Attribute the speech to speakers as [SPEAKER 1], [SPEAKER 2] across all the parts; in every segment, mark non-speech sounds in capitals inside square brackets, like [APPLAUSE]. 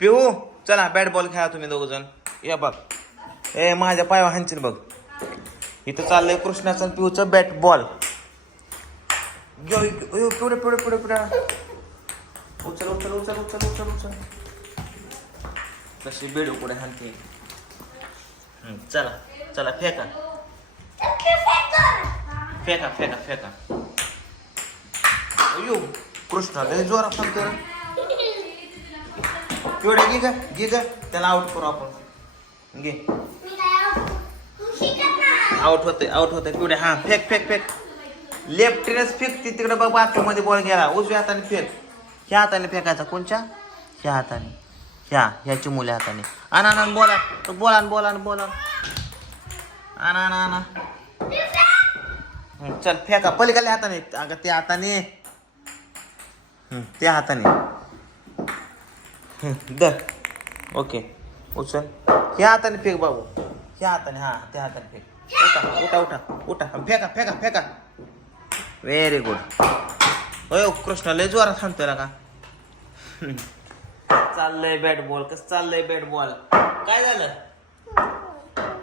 [SPEAKER 1] पिऊ चला bat ball खेळा तुम्ही दोघ जण या बघ. ए माझ्या पायावर हांचीन बघ. इथं चाललंय कृष्णाचं पिऊचं बॅट बॉल पिवडे पिवडे पुढे पुढे उचल उचल उचल उचल उचल उचल. कशी बेडू पुढे हानते चला चला फेका. फेका फेका फेका. अयो कृष्णा लय जोरात सांगतो पिवड्या घे ग घे ग. त्याला आउट करू आपण. घे. आउट होतंय आउट होतंय. पिवड्या हा फेक फेक फेक. लेफ्टीनच फेकते तिकडे बघ बाथरूममध्ये बॉल गेला उजव्या हाताने फेक. ह्या हाताने फेकायचा. कोणच्या? ह्या हाताने. ह्या ह्या चिमुल्या हाताने. आणा आणा बोला बोला बोला बोला आणा आणा आणा. चल फेका. पलीकडल्या हाताने. अगं त्या हाताने. त्या हाताने. [LAUGHS] दर. ओके. उचल. ह्या हाताने फेक बाबू. ह्या हाताने हा त्या हाताने फेक. उठा उठा उठा उठा. फेका फेका फेका. व्हेरी गुड होय कृष्ण लय जोरात थांबतोय का? [LAUGHS] चाललंय बॅट बॉल कसं चाललंय बॅट बॉल काय झालं?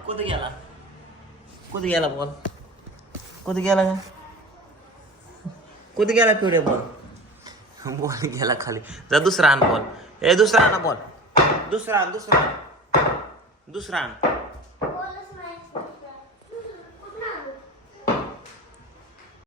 [SPEAKER 1] कुठे गेला? कुठे गेला बॉल कुठे गेला का कुठे गेला पिवड्या बॉल [LAUGHS] बॉल गेला खाली. जा दुसरा आण बॉल ए दुसरा आणा बॉल दुसरा आण दुसरा आण. दुसरा आण